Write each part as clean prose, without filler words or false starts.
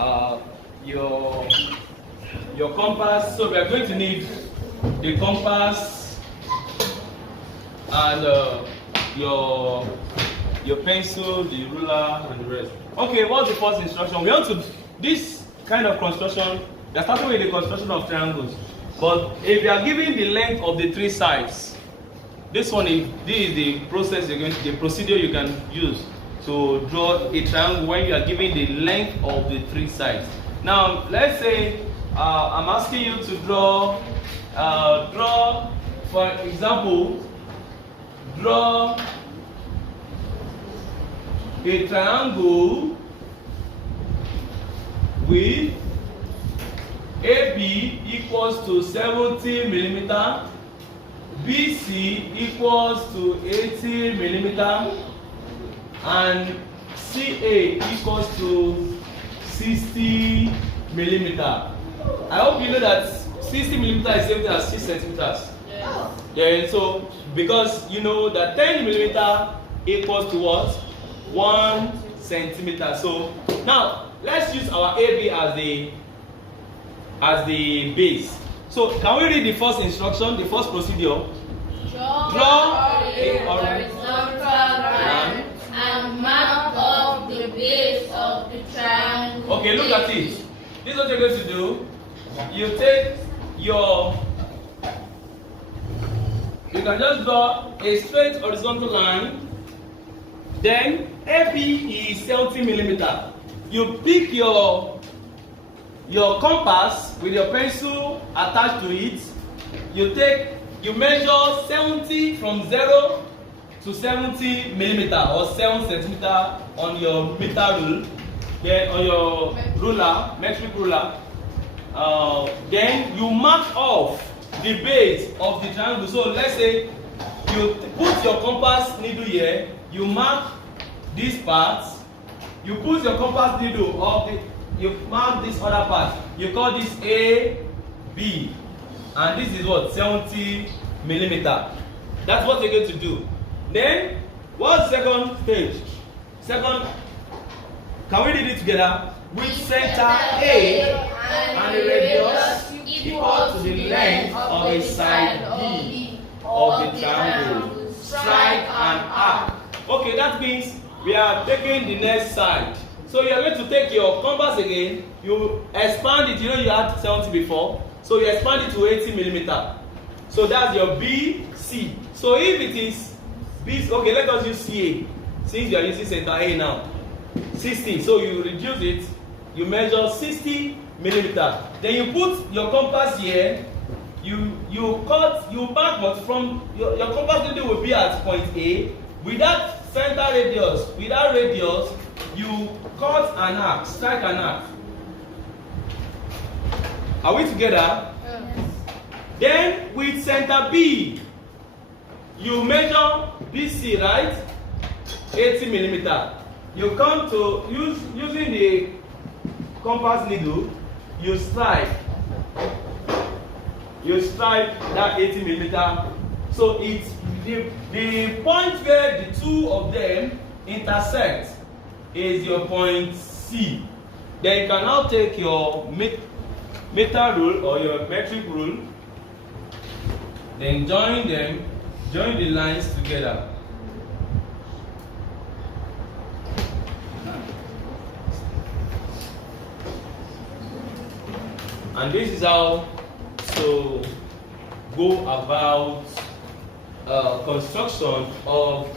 uh, your compass. So we are going to need the compass and your pencil, the ruler, and the rest. Okay, what's the first instruction? We want to this kind of construction. We are starting with the construction of triangles. But if you are given the length of the three sides, this is the process the procedure you can use to draw a triangle when you are given the length of the three sides. Now, let's say I'm asking you to draw, for example, draw a triangle with AB equals to 70 millimeter, BC equals to 80 millimeter, and CA equals to 60 millimeter. I hope you know that 60 millimeter is same as 6 centimeters. Yeah, so because you know that 10 millimeter equals to what? 1 centimeter. So now let's use our AB as the base. So can we read the first instruction, the first procedure? Draw a horizontal line and mark off the base of the triangle. Okay, look at it. This is what you're going to do. You take you can just draw a straight horizontal line. Then AB is 70 millimeter. You pick your compass with your pencil attached to it. You measure 70 from 0 to 70 millimeter or 7 centimeter on your meter rule. Then on your ruler, metric ruler. Then you mark off the base of the triangle. So let's say you put your compass needle here. You mark this part. You put your compass needle of you mark this other part. You call this A, B, and this is what? 70 millimeter. That's what you're going to do. Then, what's the second stage? Second, can we read it together? With center A and the radius equal to the length of a side B of the triangle, strike an arc. Okay, that means we are taking the next side. So you are going to take your compass again, you expand it, you know you had 70 before, so you expand it to 80 millimeter. So that's your BC. So if it is BC, okay, let us use CA, since you are using center A now. 60, so you reduce it, you measure 60 millimeter. Then you put your compass here, you mark what from your compass needle will be at point A. With that center radius, you cut an arc, strike an arc. Are we together? Yes. Then with center B, you measure BC, right? 80 millimeter. You come to using the compass needle, you strike that 80 millimeter. So it's the point where the two of them intersect is your point C. Then you can now take your meter rule or your metric rule, then join the lines together. And this is how to go about construction of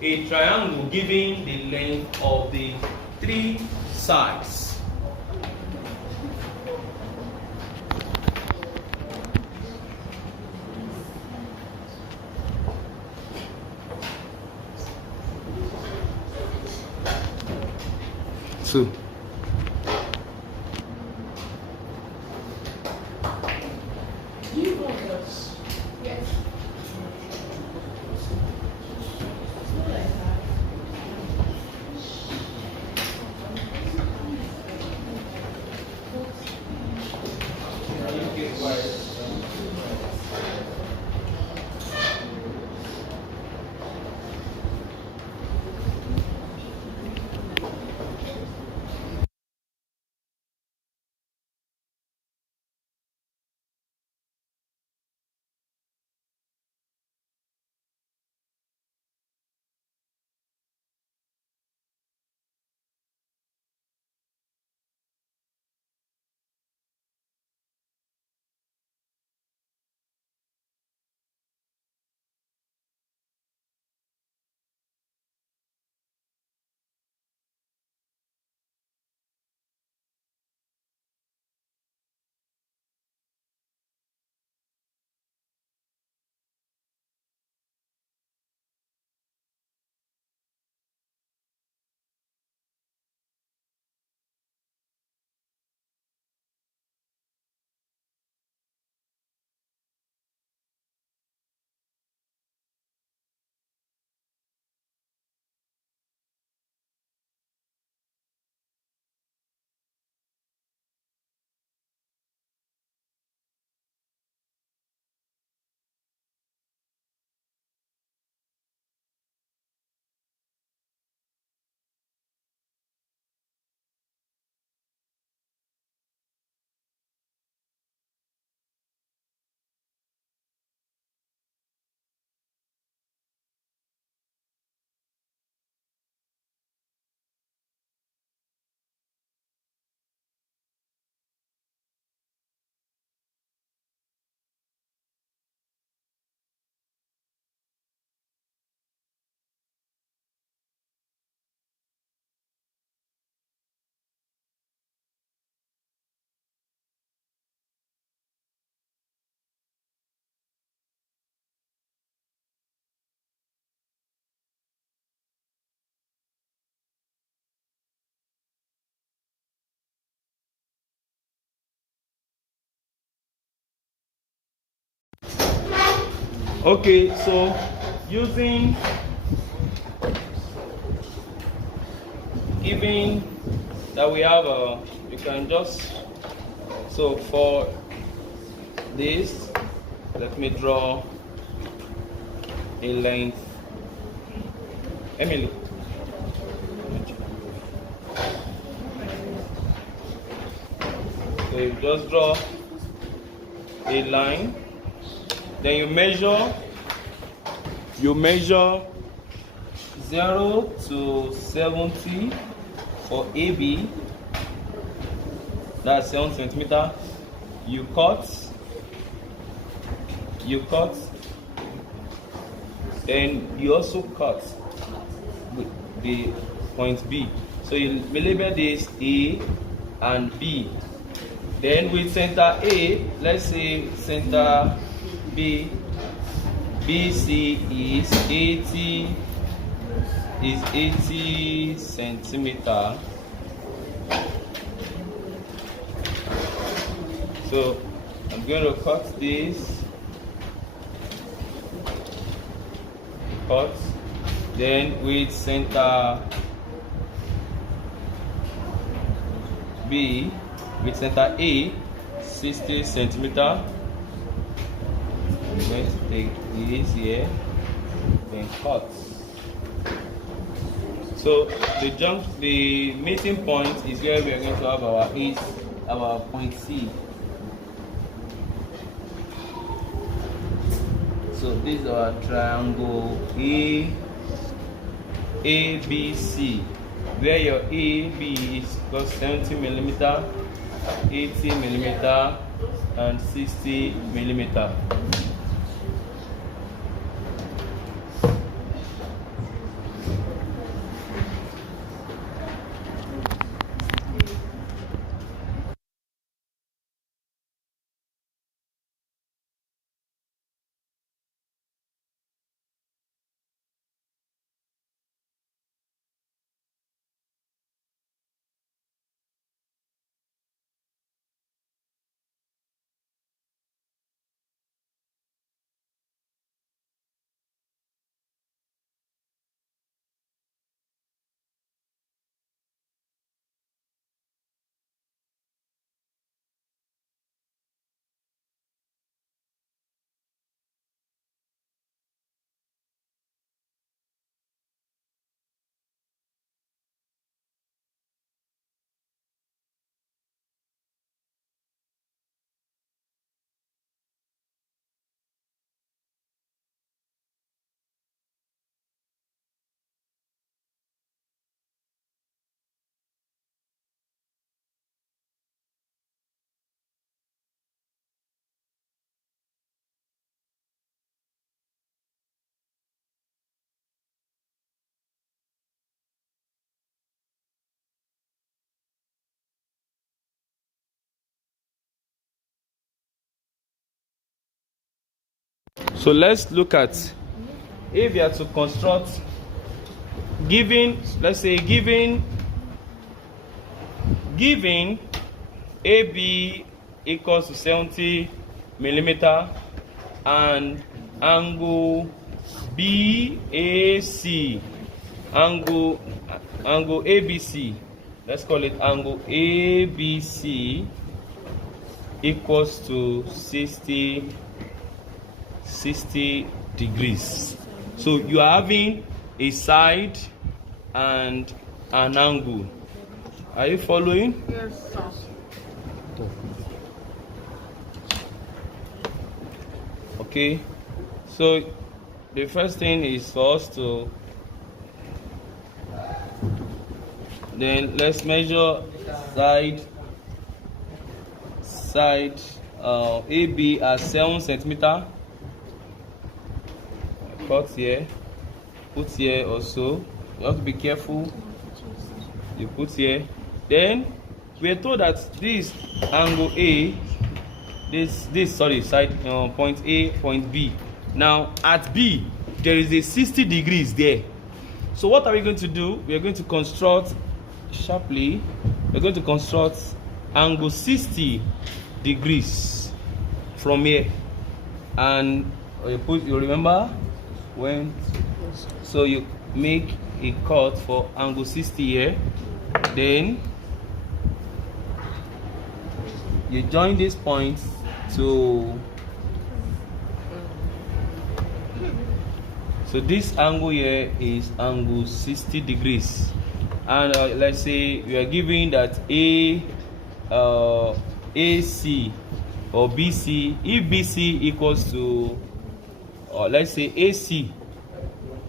a triangle giving the length of the three sides. Two. Yes. Okay, so using given that we have you can just, so for this, let me draw a length. Emily, so you just draw a line, then you measure 0 to 70 for AB, that's 7 centimeter. You cut, then you also cut with the point B. So you label this A and B. Then with center A, let's say center B, BC is 80 centimeter. So I'm going to cut this, then with center B, with center A, 60 centimeter. I'm going to take this here, then cut. So the meeting point is where we are going to have our point C. So this is our triangle ABC, where your AB is got 70 millimeter, 80 millimeter, and 60 millimeter. So let's look at if you are to construct given AB equals to 70 millimeter and angle BAC, angle ABC, let's call it angle ABC equals to 60 degrees. So you are having a side and an angle. Are you following? Yes, sir. Okay, so the first thing is for us to then let's measure side AB as 7 centimeter. Cut here, put here also. You have to be careful. You put here. Then we are told that this angle A, side point A, point B. Now at B there is a 60 degrees there. So what are we going to do? We are going to construct sharply. We're going to construct angle 60 degrees from here, and you remember when, so you make a cut for angle 60 here, then you join this point to, so this angle here is angle 60 degrees, and let's say we are giving that AC or BC. If BC equals to, let's say AC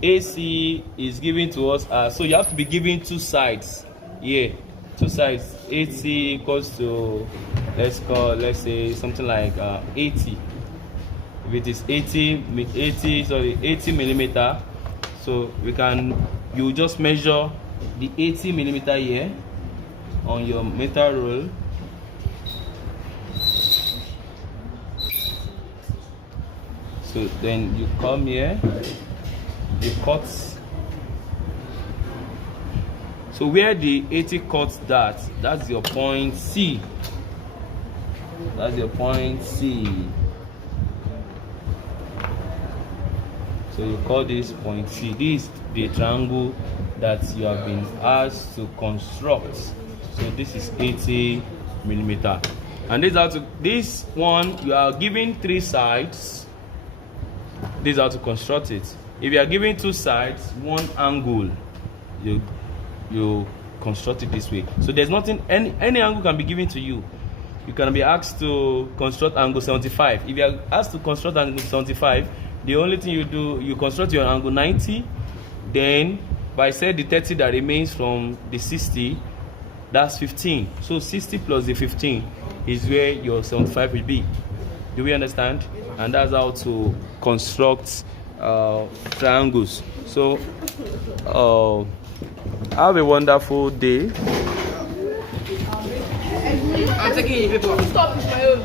is given to us as, so you have to be given two sides here, two sides. AC equals to, let's say something like 80. If it is 80 millimeter, so you just measure the 80 millimeter here on your meter rule. So then you come here, you cut. So where the 80 cuts that's your point C. That's your point C. So you call this point C. This is the triangle that you have been asked to construct. So this is 80 millimeter. And this one you are given three sides. This is how to construct it. If you are given two sides, one angle, you construct it this way. So there's nothing, any angle can be given to you. You can be asked to construct angle 75. If you are asked to construct angle 75, the only thing you do, you construct your angle 90, then by say the 30 that remains from the 60, that's 15. So 60 plus the 15 is where your 75 will be. Do we understand? And that's how to construct triangles. So have a wonderful day. I'm taking your paper. Stop, it's my own.